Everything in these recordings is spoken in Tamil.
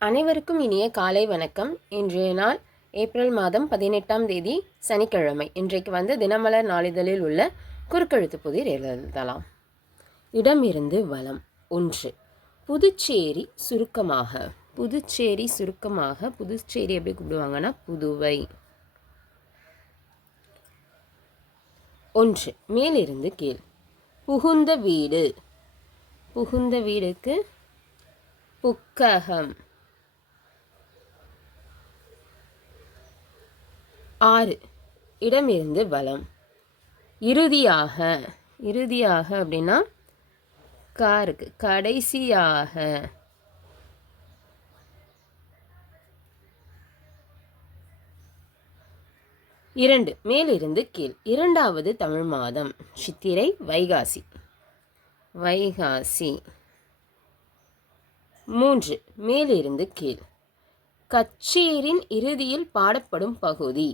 அனைவருக்கும் இனிய காலை வணக்கம். இன்றைய நாள் ஏப்ரல் மாதம் 18ஆம் தேதி சனிக்கிழமை. இன்றைக்கு தினமலர் நாளிதழில் உள்ள குறுக்கெழுத்து புதிர் எழுதலாம். இடமிருந்து வலம். 1. புதுச்சேரி சுருக்கமாக. புதுச்சேரி சுருக்கமாக புதுச்சேரி எப்படி கூப்பிடுவாங்கன்னா புதுவை. 1. மேலிருந்து கீழ். புகுந்த வீடு. புகுந்த வீடுக்கு புக்ககம். 6. இடமிருந்து வலம். இறுதியாக. இறுதியாக அப்படின்னா காருக்கு கடைசியாக. 2. மேலிருந்து கீழ். இரண்டாவது தமிழ் மாதம் சித்திரை வைகாசி. வைகாசி. 3. மேலிருந்து கீழ். கச்சேரியின் இறுதியில் பாடப்படும் பகுதி.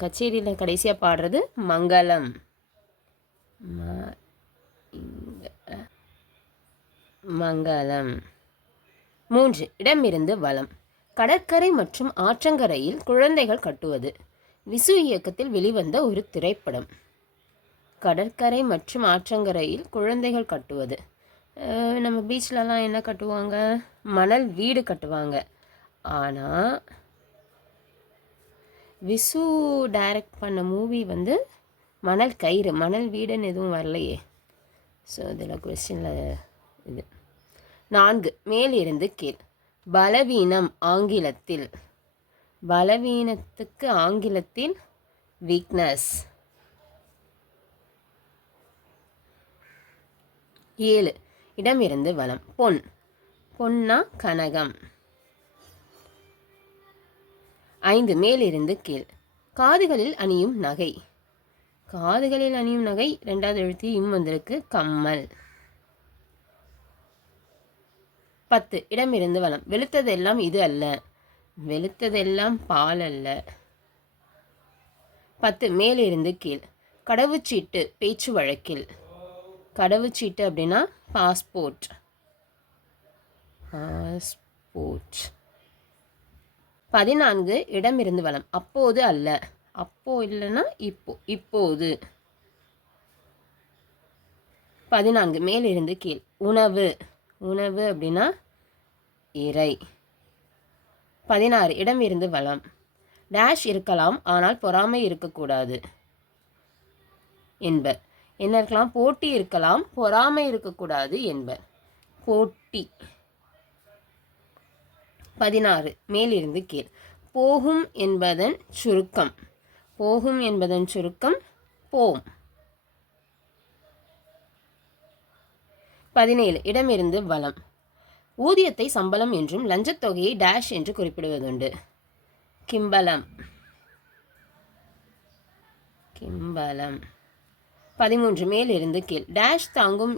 கச்சேரியில் கடைசியாக பாடுறது மங்களம். மங்களம். 3. இடமிருந்து வலம். கடற்கரை மற்றும் ஆற்றங்கரையில் குழந்தைகள் கட்டுவது. விசு இயக்கத்தில் வெளிவந்த ஒரு திரைப்படம். கடற்கரை மற்றும் ஆற்றங்கரையில் குழந்தைகள் கட்டுவது. நம்ம பீச்லலாம் என்ன கட்டுவாங்க? மணல் வீடு கட்டுவாங்க. ஆனால் விசு டைரக்ட் பண்ண மூவி மணல் கயிறு, மணல் வீடுன்னு எதுவும் வரலையே. ஸோ இதில் கொஸ்டினில் இது. 4. மேலிருந்து கீழ். பலவீனம் ஆங்கிலத்தில். பலவீனத்துக்கு ஆங்கிலத்தில் வீக்னஸ். 7. இடமிருந்து வலம். பொன். பொன்னா கனகம். 5. மேலிருந்து கீழ். காதுகளில் அணியும் நகை. காதுகளில் அணியும் நகை ரெண்டாவது எழுத்து வந்திருக்கு. கம்மல். 10. இடமிருந்து வலம். வெளுத்ததெல்லாம் இது அல்ல. வெளுத்ததெல்லாம் பால் அல்ல. 10. மேலிருந்து கீழ். கடவுச்சீட்டு பேச்சு வழக்கில். கடவுச்சீட்டு அப்படின்னா பாஸ்போர்ட். பாஸ்போர்ட். 14. இடமிருந்து வலம். அப்போது அல்ல. அப்போ இல்லைன்னா இப்போ. இப்போது. 14. மேலிருந்து கீழ். உணவு. உணவு அப்படின்னா இறை. 16. இடமிருந்து வலம். டேஷ் இருக்கலாம் ஆனால் பொறாமை இருக்கக்கூடாது என்பர். என்ன இருக்கலாம்? போட்டி இருக்கலாம், பொறாமை இருக்கக்கூடாது என்பர். போட்டி. 16. மேலிருந்து கீழ். போகும் என்பதன் சுருக்கம். போகும் என்பதன் சுருக்கம் போம். 17. இடமிருந்து வலம். ஊதியத்தை சம்பளம் என்றும் லஞ்சத்தொகையை டேஷ் என்று குறிப்பிடுவதுண்டு. கிம்பளம். கிம்பளம். 13. மேலிருந்து கீழ். டேஷ் தாங்கும்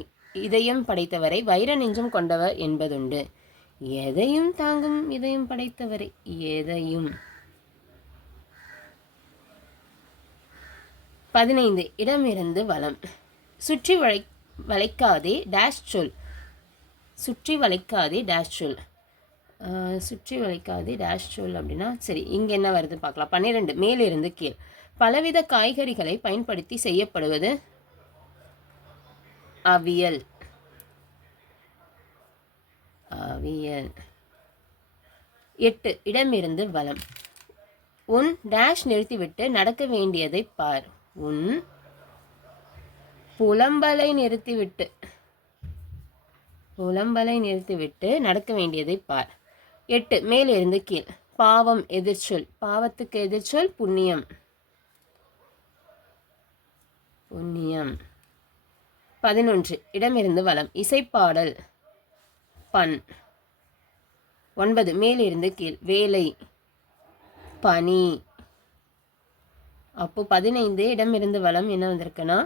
இதயம் படைத்தவரை வைர நெஞ்சம் கொண்டவர் என்பதுண்டு. எதையும் தாங்கும் இதயம் படைத்தவரை. எதையும். 15. இடமிருந்து வலம். சுற்றி வளைக்காதே டேஷ் சொல். சுற்றி வளைக்காதே டேஷ் சொல். சுற்றி வளைக்காதே டேஷ் சொல் அப்படின்னா சரி, இங்கே என்ன வருது பார்க்கலாம். 12. மேலிருந்து கீழ். பலவித காய்கறிகளை பயன்படுத்தி செய்யப்படுவது அவியல். அவியல். 8. இடமிருந்து வலம். உன் டேஷ் நிறுத்திவிட்டு நடக்க வேண்டியதை பார். உன் புலம்பலை நிறுத்திவிட்டு. புலம்பலை நிறுத்திவிட்டு நடக்க வேண்டியதை பார். 8. மேலிருந்து கீழ். பாவம் எதிர்ச்சொல். பாவத்துக்கு எதிர்ச்சொல் புண்ணியம். புண்ணியம். 11. இடமிருந்து வலம். இசைப்பாடல் பண். 9. மேலிருந்து கீழ். வேலை பனி. அப்போ 15. இடமிருந்து வலம் என்ன வந்திருக்குன்னா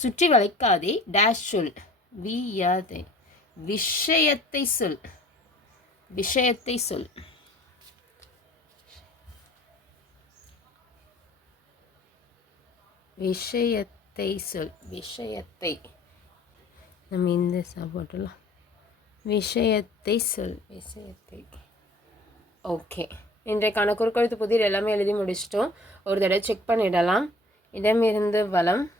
சுற்றி வளைக்காதே டேஷ் சொல். விஷயத்தை சொல். விஷயத்தை சொல். விஷயத்தை சொல். விஷயத்தை. நம்ம இந்த போட்டுடலாம். விஷயத்தை ஓகே. இன்றைக்கான குறுக்கெழுத்து புதிர் எல்லாமே எழுதி முடிச்சிட்டோம். ஒரு தடவை செக் பண்ணிடலாம். இடமிருந்து வலம்,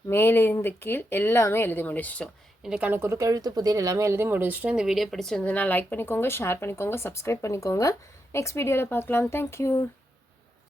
மேலிருந்து கீழ் எல்லாமே எழுதி முடிச்சிட்டோம். இன்றைக்கான குறுக்கெழுத்து புதிர் எல்லாமே எழுதி முடிச்சிட்டோம். இந்த வீடியோ பிடிச்சிருந்ததுன்னா லைக் பண்ணிக்கோங்க, ஷேர் பண்ணிக்கோங்க, சப்ஸ்கிரைப் பண்ணிக்கோங்க. நெக்ஸ்ட் வீடியோவில் பார்க்கலாம். தேங்க்யூ.